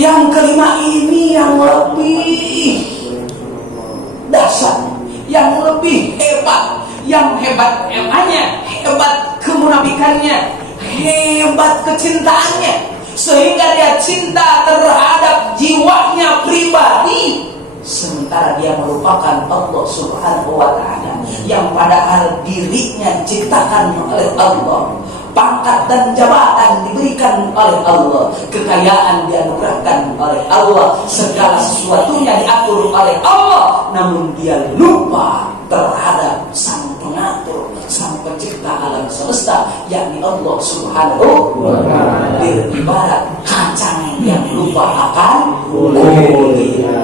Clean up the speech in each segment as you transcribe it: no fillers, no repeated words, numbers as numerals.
Yang kelima ini yang lebih dahsyat, yang lebih hebat, yang hebat emannya, hebat kemunafikannya, hebat kecintaannya, sehingga dia cinta terhadap jiwanya pribadi, sementara dia melupakan Allah Subhanahu wa Ta'ala, yang padahal dirinya diciptakan oleh Allah, pangkat dan jabatan diberikan oleh Allah, kekayaan dianugerahkan oleh Allah, segala sesuatunya diatur oleh Allah, namun dia lupa terhadap sang pengatur, sang pencipta alam semesta, yakni Allah Subhanahu wa Ta'ala. Ibarat kacang yang lupa akan kulitnya.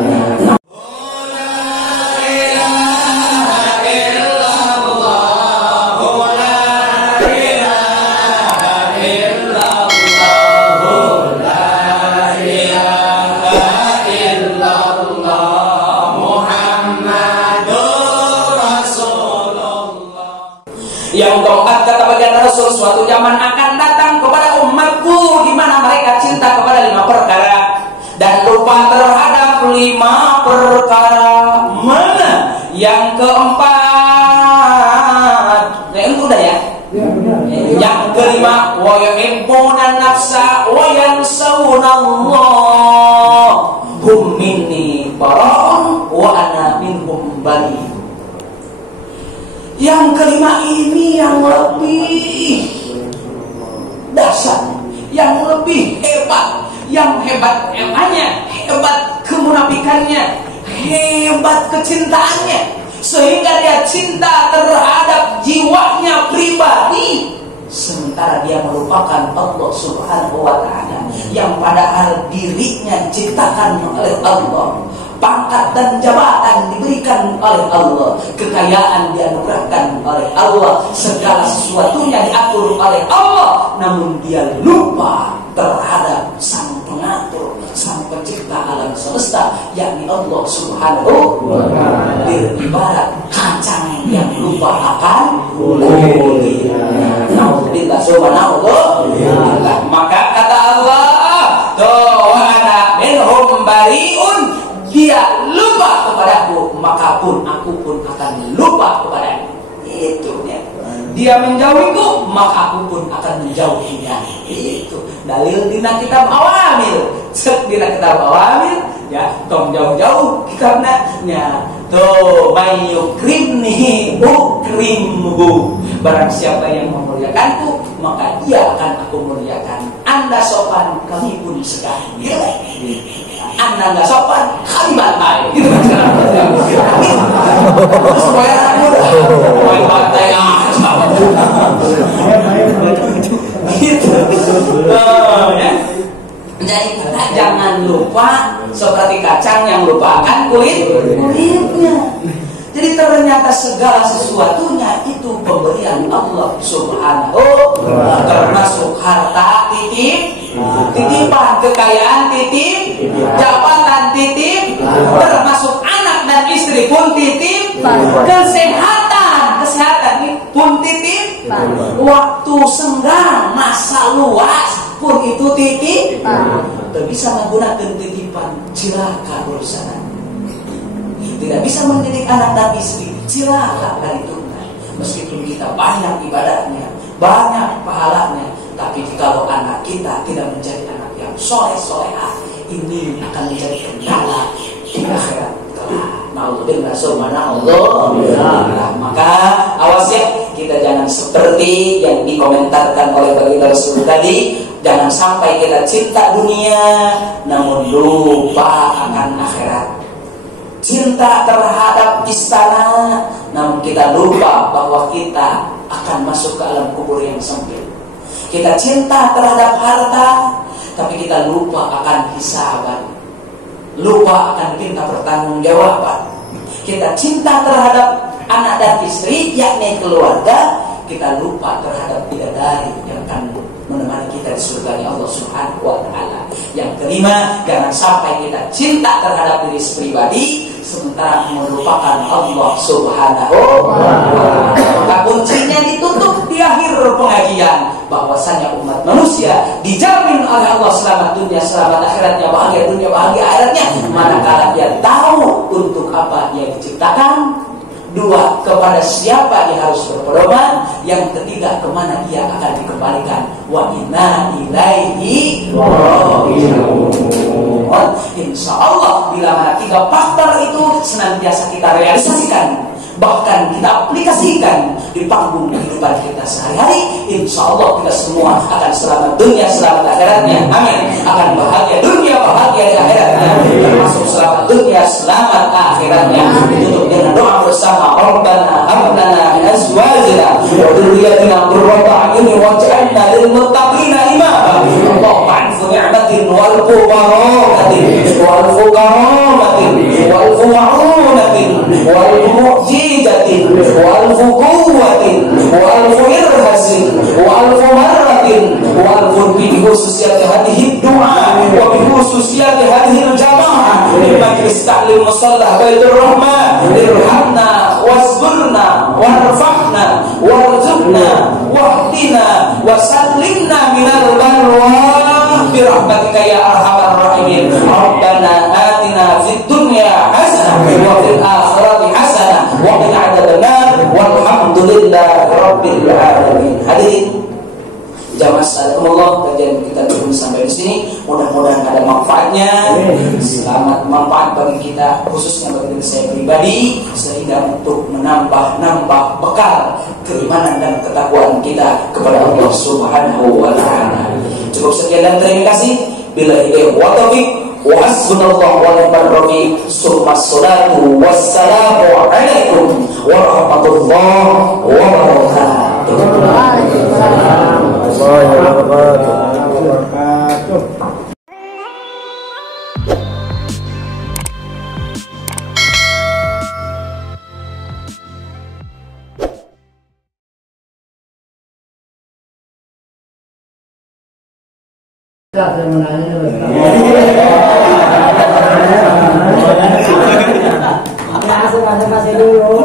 Yang keempat, kata baginda Rasul, suatu zaman akan datang kepada umatku di mana mereka cinta kepada 5 perkara dan lupa terhadap 5 perkara. Mana? Yang keempat, yang udah ya? Yang kelima, wa yuhibbuna nafsa wa yansawunallah hum minni bara'un wa ana minhum bari. Yang kelima ini yang lebih dahsyat, yang lebih hebat, yang hebat emannya, hebat kemunafikannya, hebat kecintaannya, sehingga dia cinta terhadap jiwanya pribadi, sementara dia melupakan Allah Subhanahu wa Ta'ala, yang padahal dirinya diciptakan oleh Allah, pangkat dan jabatan diberikan oleh Allah, kekayaan dianugerahkan oleh Allah, segala sesuatunya diatur oleh Allah, namun dia lupa terhadap sang pengatur, sang pencipta alam semesta, yakni Allah Subhanahu wa Ta'ala. Ibarat kacang yang lupa akan kulitnya. Nauzubillah subhanallah. Maka kata Allah, "Wa ana minhum bariun." Dia lupa kepadaku, maka pun aku pun akan lupa kepadanya. Itu ya. Dia menjauhiku, maka aku pun akan menjauhinya. Itu dalil dina kitab awamil. Dina kitab awamil, ya, tong jauh-jauh karena tuh mayukrimni ukrimhu. Barang siapa yang memuliakanku, maka dia akan aku muliakan. Anda sopan, kami pun sekali. Anda nggak sopan, kami bantai. Gitu kan sekarang. Supaya anak muda, main bantai aja. Gitu. Ya. Jadi kita jangan lupa seperti kacang yang lupakan kulitnya. Jadi ternyata segala sesuatunya itu pemberian Allah Subhanahu wa Ta'ala, termasuk harta titipan, kekayaan titip, jabatan titip, termasuk anak dan istri pun titip, kesehatan pun titip, waktu senggang, masa luas pun itu titip. Tidak bisa menggunakan titipan, cilaka urusan. Tidak bisa mendidik anak dan istri, cilaka dari Tuhan. Meskipun kita banyak ibadahnya, banyak pahalanya, tapi kalau anak kita tidak menjadi anak yang soleh-solehah, ini akan menjadi kendala di akhirat kelak. Nauzubillah subhanallah. Maka awas ya, kita jangan seperti yang dikomentarkan oleh baginda Rasul tadi. Jangan sampai kita cinta dunia, namun lupa akan akhirat. Cinta terhadap istana, namun kita lupa bahwa kita akan masuk ke alam kubur yang sempit. Kita cinta terhadap harta, tapi kita lupa akan hisaban, lupa akan minta pertanggungjawaban. Kita cinta terhadap anak dan istri, yakni keluarga, kita lupa terhadap bidadari yang akan menemani kita di surga Allah Subhanahu wa Ta'ala. Yang kelima, jangan sampai kita cinta terhadap diri pribadi sementara melupakan Allah Subhanahu wa Ta'ala. Maka kuncinya ditutup di akhir pengajian, bahwasanya umat manusia dijamin oleh Allah selamat dunia, selamat akhiratnya, bahagia dunia bahagia akhiratnya manakala dia tahu untuk apa dia diciptakan. Dua, kepada siapa dia harus berpedoman. Yang ketiga, kemana dia akan dikembalikan. Wa inna ilaihi raji'un. Insya Allah bila mana 3 faktor itu senantiasa kita realisasikan, bahkan kita aplikasikan di panggung kehidupan kita sehari-hari, insya Allah kita semua akan selamat dunia, selamat akhiratnya. Amin. Akan bahagia dunia, bahagia di akhiratnya, termasuk selamat dunia, selamat akhiratnya. Ditutup dengan doa bersama. Rabbana hab lana min azwajina wa dhurriyyatina qurrata a'yun waj'alna lil muttaqina imama. Allahumma anfu ni'matin wal fuqaratin wal fuqaratin wal fu'unatin wal mu'jizatin wal fuquwatin wal fuirhasin wal fumaratin wal furbi khususiyati hadhihi du'a wa bi khususiyati hadhihi jamaah di majlis ta'lim musalla baitur rahman irhamna wasburna warfa'na warzuqna wahdina wasallimna minal balwa birahmatika ya arhamar rahimin. Rabbana atina fid dunya hasanah wa fil akhirati hasanah wa qina adzabannar walhamdulillahi rabbil alamin. Hadirin jamaah sahabatullah, kajian kita cukup sampai di sini. Mudah-mudahan ada manfaatnya. Selamat manfaat bagi kita, khususnya bagi diri saya pribadi, sehingga untuk menambah bekal keimanan dan ketakwaan kita kepada Allah Subhanahu wa taala. Cukup sekian dan terima kasih. Billahi wa taufiq wa hasbunallahu wa ni'mal wakil. Summa salatu wassalamu alaikum warahmatullahi wabarakatuh. Saya menanya langsung masuk dulu.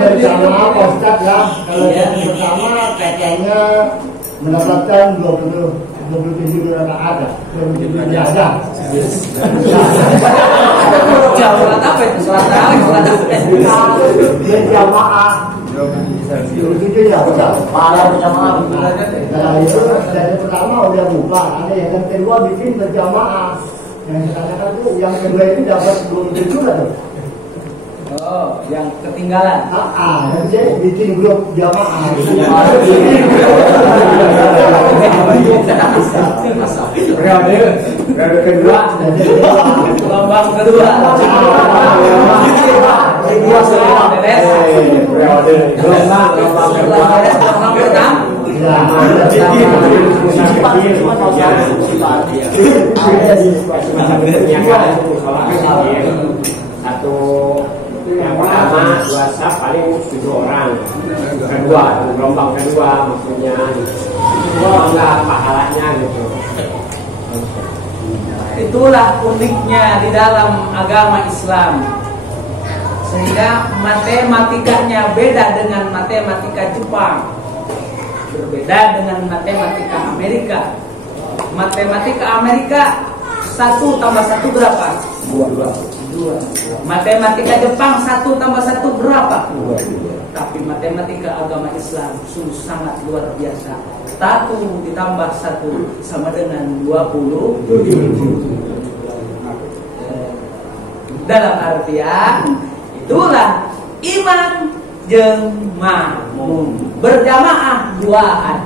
Bersama Ustaz ya. Kalau yang pertama katanya mendapatkan 27 rakaat, 27 jazah. Sholat apa itu? Sholat tarawih, sholat apa? Berjamaah. 27 ya, para berjamaah. Nah itu dari pertama udah buka, ada yang kedua bikin berjamaah. Yang katakan tuh yang kedua ini dapat 27 lah tuh. Oh, yang ketinggalan. Jadi bikin grup jamaah. Periode kedua, Gelombang kedua. Gelombang pertama. Satu yang pertama 2 saf paling 7 orang. Kedua, gelombang kedua maksudnya enggak pahalanya gitu. Itulah uniknya di dalam agama Islam, sehingga matematikanya beda dengan matematika Jepang, berbeda dengan matematika Amerika. Matematika Amerika 1 tambah 1 berapa? 2. Matematika Jepang 1 tambah 1 berapa? 2. Tapi matematika agama Islam sungguh sangat luar biasa. 1 ditambah 1 sama dengan 27. Dalam artian itulah imam jeung makmum berjamaah duaan.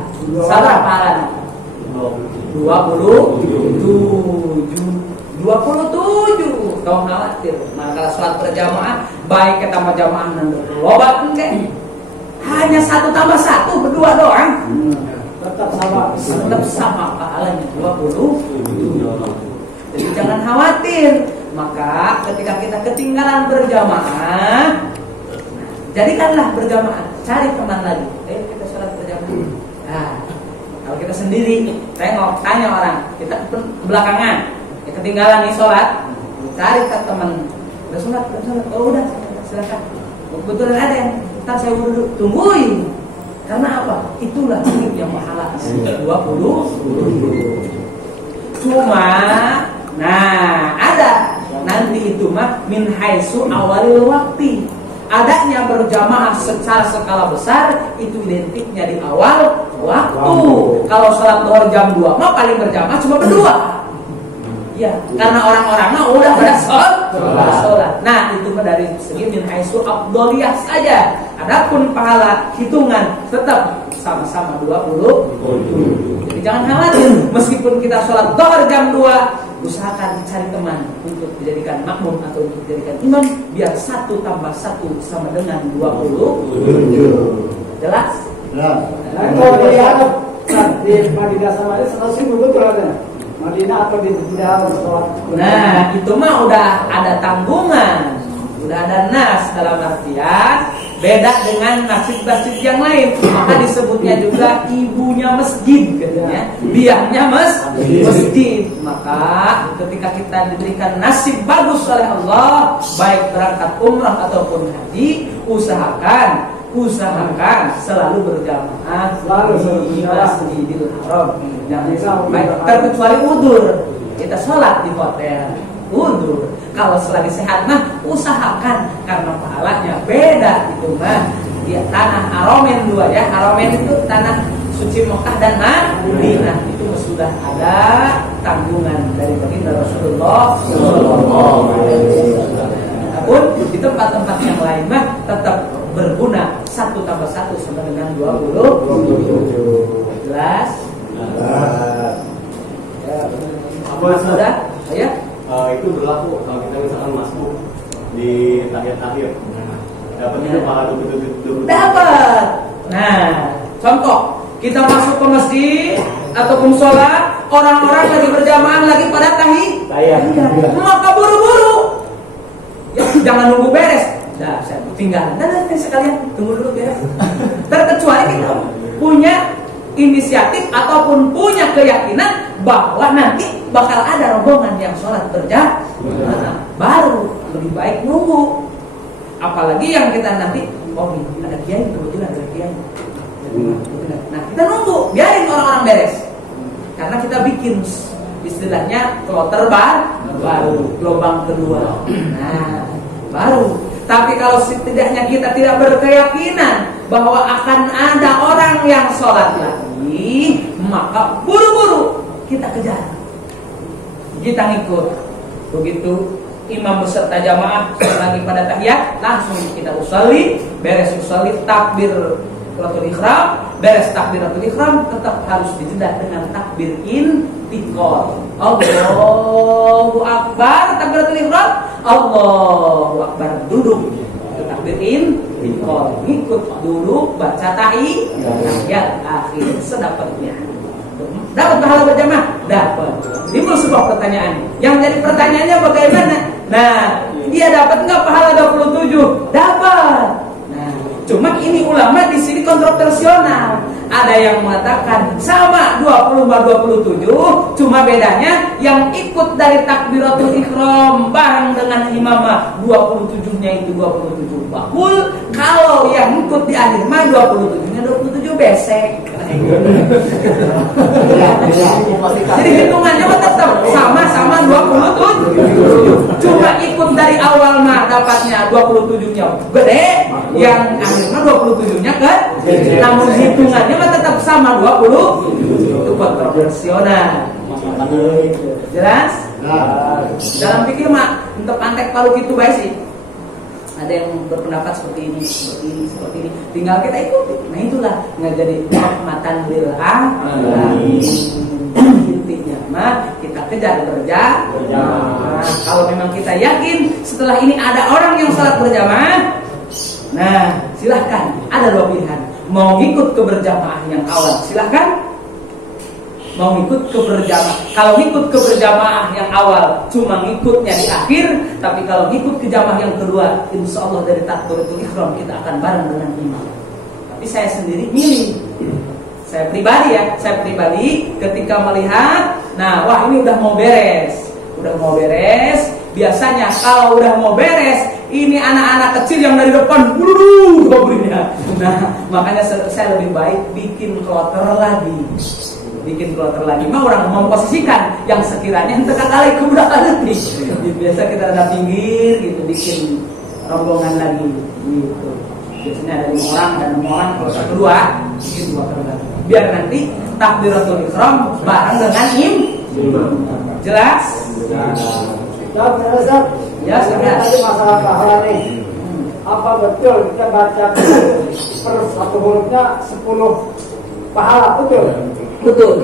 Salah pahala 27. Kau khawatir maka sholat berjamaah baik kita mau jamaah nanti loba enggak, hanya 1 tambah 1 berdua doang, tetap sama pahalanya 27. Jadi jangan khawatir. Maka ketika kita ketinggalan berjamaah, jadikanlah berjamaah, cari teman lagi, kita sholat berjamaah. Nah, kalau kita sendiri tengok, tanya orang, kita belakangan, ketinggalan nih sholat, cari ke teman, udah sholat, oh udah, silakan. Kebetulan ada yang, ntar saya dulu, tungguin. Karena apa? Itulah yang pahala 20. Cuma, nah ada nanti itu mah min haitsu awalil waktu. Adanya berjamaah secara skala besar itu identiknya di awal waktu. Kalau sholat duhur jam 2 mah paling berjamaah cuma berdua. Ya, karena orang-orang mah udah pada sholat. Nah, itu mah dari segi min haitsu afdhaliyah saja. Adapun pahala hitungan tetap sama-sama 20. Jadi jangan khawatir, meskipun kita sholat duhur jam 2, usahakan cari teman untuk dijadikan makmum atau untuk dijadikan imam, biar 1 tambah 1 sama dengan 20. Jelas? Nah, Kalau dilihat di Madinah sama ini selesai betul ada. Madinah atau di Jeddah sholat. Nah, itu mah udah ada tanggungan, udah ada nas, dalam artian beda dengan masjid-masjid yang lain. Maka disebutnya juga ibunya masjid, katanya, biahnya masjid. Maka ketika kita diberikan nasib bagus oleh Allah, baik berangkat umrah ataupun haji, usahakan selalu berjamaah di Masjidil Haram. Jangan sampai terkecuali udur. Kita sholat di hotel, udur. Kalau selagi sehat mah usahakan, karena pahalanya beda itu mah. Dia tanah Haromen 2 ya. Haromen itu tanah suci Mekah dan Madinah. Itu sudah ada tanggungan dari baginda Rasulullah sallallahu alaihi wasallam. Namun di tempat-tempat yang lain mah tetap berguna 1 tambah 1 sama dengan 20. Jelas? Apa sudah? Ya. Itu berlaku kalau kita misalkan masuk di tahiyat akhir. Dapat itu pahala 20. Dapat. Nah, contoh kita masuk ke masjid atau ke mushola, orang-orang lagi berjamaah lagi pada tahiyat. Maka buru-buru. Ya, jangan nunggu beres. Nah, saya tinggal. Dan sekalian tunggu dulu beres. Terkecuali kita punya inisiatif ataupun punya keyakinan bahwa nanti bakal ada rombongan yang sholat berjamaah, baru lebih baik nunggu. Apalagi yang kita nanti, oh ini ada kiai, kebetulan ada kiai. Nah, kita nunggu, biarin orang-orang beres. Karena kita bikin istilahnya kloter baru, gelombang kedua. Nah, baru. Tapi kalau setidaknya kita tidak berkeyakinan bahwa akan ada orang yang sholat lagi, maka buru-buru kita kejar, kita ngikut. Begitu imam beserta jamaah lagi pada tahiyat, langsung kita usolli, beres usolli takbiratul ihram, beres takbiratul ihram tetap harus dijeda dengan takbir intiqal. Allahu akbar, takbiratul ihram, Allahu akbar, duduk. Takbir intiqal, ngikut duduk, baca tahiyat akhir sedapatnya. Dapat pahala berjamaah? Dapat. Timbul sebuah pertanyaan. Yang jadi pertanyaannya bagaimana? Nah, dia dapat nggak pahala 27? Dapat. Nah, cuma ini ulama di sini kontroversial. Ada yang mengatakan sama 27, cuma bedanya yang ikut dari takbiratul ihram bareng dengan imamah 27-nya itu 27 bakul. Kalau yang ikut di akhir mah 27-nya 27 besek. Jadi hitungannya tetap sama-sama 27. Cuma ikut dari awal mah dapatnya 27-nya gede, yang akhirnya 27-nya kan. Namun hitungannya mah tetap sama 20. Itu kontroversial. Jelas? Dalam pikir mah untuk antek palu gitu baik sih. Ada yang berpendapat seperti ini. Tinggal kita ikuti. Nah itulah nggak jadi rahmatan lil alamin. Intinya mah kita kejar berjamaah. Kalau memang kita yakin setelah ini ada orang yang salat berjamaah, nah silahkan. Ada 2 pilihan. Mau ikut ke berjamaah yang awal, silahkan. Mau ikut ke berjamaah. Kalau ikut ke berjamaah yang awal cuma ngikutnya di akhir, tapi kalau ikut ke jamaah yang kedua, insya Allah dari takbiratul ihram kita akan bareng dengan imam. Tapi saya sendiri milih. Saya pribadi ketika melihat, nah wah ini udah mau beres. Biasanya kalau udah mau beres, ini anak-anak kecil yang dari depan gobloknya. Nah, makanya saya lebih baik bikin kloter lagi. bikin kloter lagi mah orang memposisikan yang sekiranya ente kali kemudahan nanti. Biasa kita ada pinggir gitu bikin rombongan lagi gitu. Biasanya ada 5 orang dan 6 orang kloter kedua bikin 2 kali lagi. Biar nanti takbiratul ihram bareng dengan imam. Jelas? Ya, sekarang tadi masalah pahala nih. Apa betul kita baca per satu hurufnya 10 pahala, betul? Betul.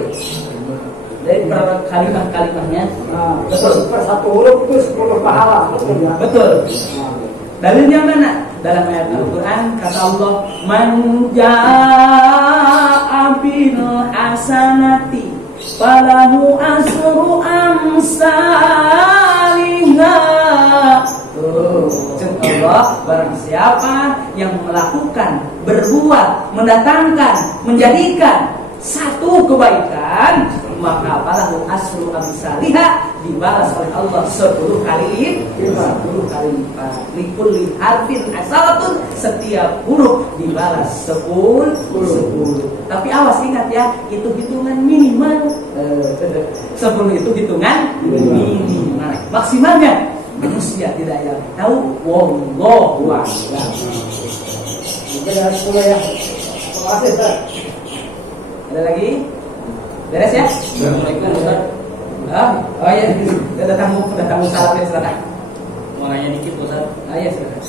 Dari per kalimat-kalimatnya. Nah, betul. Per satu huruf itu 10 pahala, betul ya? Betul. Dalilnya mana? Dalam ayat Al-Quran kata Allah, "Man jaa'a bil hasanati falahu asru amsalihha." Allah, barang siapa yang melakukan, berbuat, mendatangkan, menjadikan satu kebaikan, maka falahu asru amsalihha, dibalas oleh Allah 10 kali lipat. Likulli harfin asalatun, setiap huruf dibalas 10. Tapi awas, ingat ya, itu hitungan minimal. 10 itu hitungan minimal. Maksimalnya manusia tidak yang tahu. Wallahu a'lam. Mungkin ada 10 ya. Terima kasih, Ustaz. Ada lagi? Beres ya? Assalamualaikum Ustaz. Oh iya, udah tamu salam ya, silakan. Mau nanya dikit Ustaz. Iya, silakan.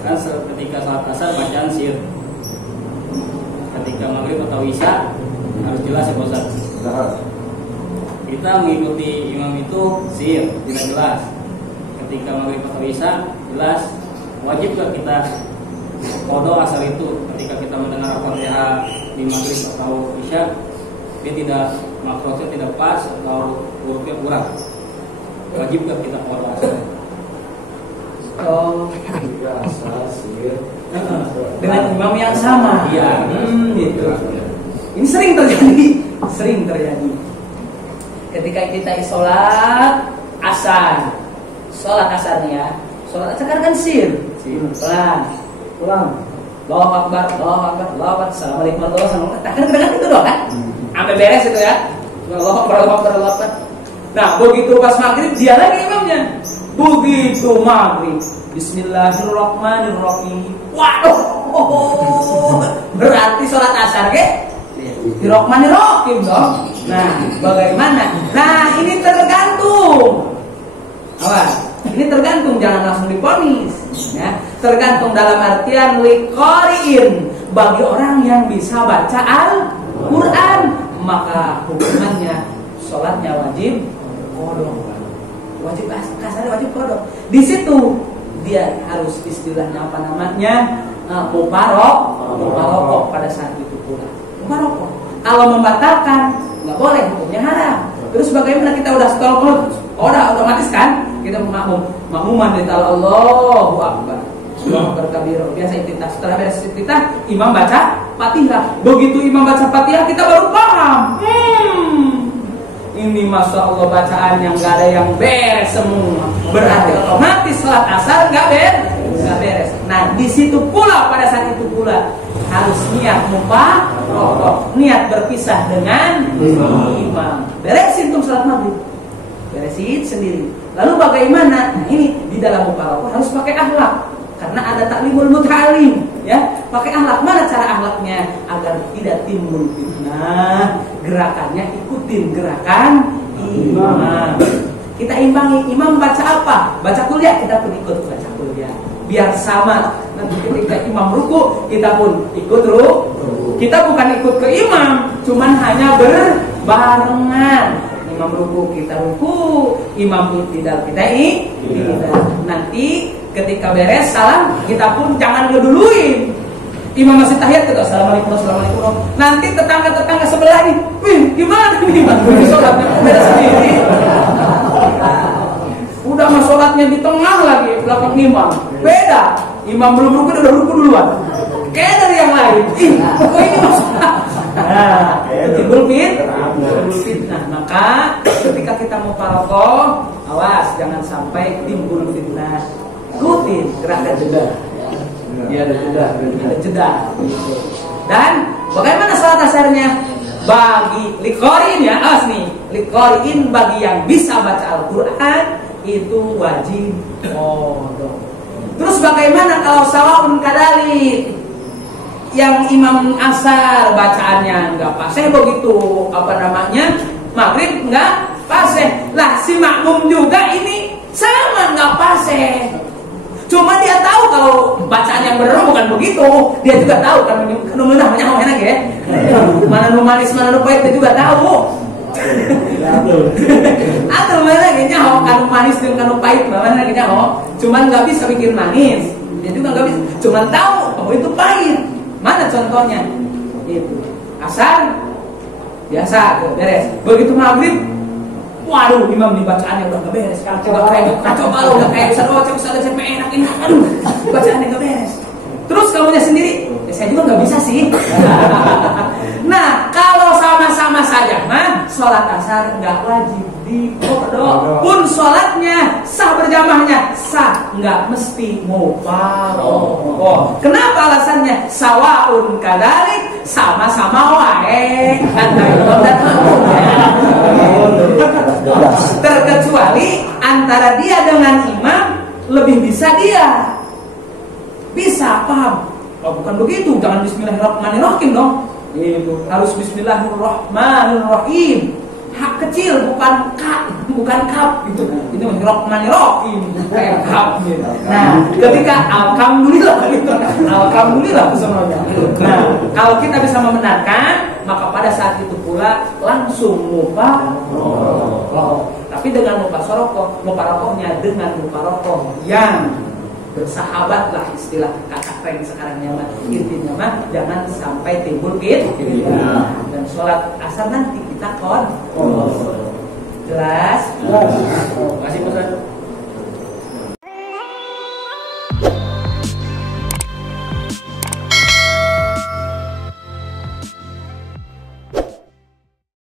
Kan ketika salat asar bacaan sir. Ketika maghrib atau isya harus jelas ya Ustaz. Kita mengikuti imam itu sir, tidak jelas. Ketika maghrib atau isya jelas, wajib gak kita qada asar itu ketika kita mendengar Al-Fatihah di maghrib atau isya, dia tidak makrotnya tidak pas atau hurufnya kurang, wajib gak kita qada asar? Oh, dengan imam yang sama. Iya. Gitu. Ini sering terjadi. Ketika kita sholat asar nih ya. Sholat asar kan sir. Pulang. Allahu Akbar. Assalamualaikum warahmatullahi wabarakatuh. Kan kedengaran itu doang kan? Sampai beres itu ya. Allahu Akbar. Nah, begitu pas maghrib dia lagi imamnya. Begitu maghrib, Bismillahirrahmanirrahim. Waduh, berarti sholat asar ke? Bismillahirrahmanirrahim dong. Nah, bagaimana? Nah, ini tergantung. Ini tergantung, jangan langsung diponis. Ya, tergantung dalam artian liqari'in, bagi orang yang bisa baca Al-Quran, maka hukumannya sholatnya wajib qada. Wajib kasar, wajib qada. Di situ dia harus istilahnya apa namanya? Mubarokah pada saat itu pula. Mubarokah. Kalau membatalkan nggak boleh, hukumnya haram. Terus bagaimana kita udah stop, otomatis kan kita makmuman di ta'ala Allahu Akbar. Allahu Akbar kabir. Biasa iftitah. Setelah beres iftitah, imam baca Fatihah. Begitu imam baca Fatihah, kita baru paham. Ini masya Allah bacaan yang gak ada yang beres semua. Berarti otomatis salat asar gak beres. Nah, di situ pula, pada saat itu pula harus niat mubarakah, niat berpisah dengan imam. Beresin tuh salat maghrib, beresin sendiri. Lalu bagaimana? Nah, ini di dalam mubarakah harus pakai akhlak, karena ada taklimul muta'alim, ya. Pakai akhlak. Mana cara akhlaknya agar tidak timbul fitnah? Gerakannya ikutin gerakan imam. Kita imbangi, imam baca apa? Baca kuliah, kita pun ikut baca kuliah. Biar sama. Nanti ketika imam ruku, kita pun ikut ruku. Kita bukan ikut ke imam, cuman hanya berbarengan. Imam ruku, kita ruku. Imam iktidal, kita iktidal. Nanti ketika beres salam, kita pun jangan ngeduluin. Imam masih tahiyat kita assalamualaikum. Nanti tetangga sebelah nih, wih gimana nih imam? Sholatnya beda sendiri. Udah mah sholatnya di tengah lagi belakang imam. Beda. Imam belum ruku udah ruku duluan. Kayak dari yang lain. Kok ini masalah? Nah, timbul fitnah. Maka ketika kita mau mubarakah, awas jangan sampai timbul fitnah. Ikutin gerakan jeda. Dia ada jeda. Dan bagaimana salat asarnya? bagi liqori'in ya, awas nih, liqori'in bagi yang bisa baca Al-Qur'an itu wajib qodho. Terus bagaimana kalau sawaun kadalik yang imam asar bacaannya nggak fasih begitu, apa namanya, maghrib nggak fasih, lah si makmum juga ini sama nggak fasih. Cuma dia tahu kalau bacaan yang benar bukan begitu, dia juga tahu kan namanya enak ya, mana nu manis mana nu pahit dia juga tahu. Atau mana lagi nyaho kanu manis dan kanu pahit, mana lagi nyaho, cuman nggak bisa bikin manis, dia juga nggak bisa, cuman tahu oh itu pahit. Mana contohnya? Itu asar biasa beres. Begitu maghrib, waduh imam di bacaannya udah nggak beres. Kacau balau, udah kayak usah CP enak ini, aduh bacaannya nggak beres. Terus kamunya sendiri, ya saya juga nggak bisa sih. Nah kalau sama-sama saja mah sholat asar nggak wajib diqodho. Pun sholatnya sah berjamaahnya sah, nggak mesti mufaroqoh. Kenapa alasannya? Sawaun kadalik, sama-sama wae. Terkecuali antara dia dengan imam lebih bisa dia. Bisa paham? Oh, bukan begitu, jangan bismillahirrahmanirrahim dong. Itu harus bismillahirrahmanirrahim. Hak kecil bukan kap gitu. Ini rahmanirrahim kayak kap gitu. Nah, ketika alhamdulillah gitu. Alhamdulillah semuanya. Nah, kalau kita bisa membenarkan, maka pada saat itu pula langsung mufaroqoh. Tapi dengan mufaroqohnya dengan mufaroqoh yang bersahabat lah, istilah kakak tren sekarang nyaman. Intinya mah jangan sampai timbul fitnah. Dan sholat asar nanti kita kon. Jelas? Terima kasih Ustaz.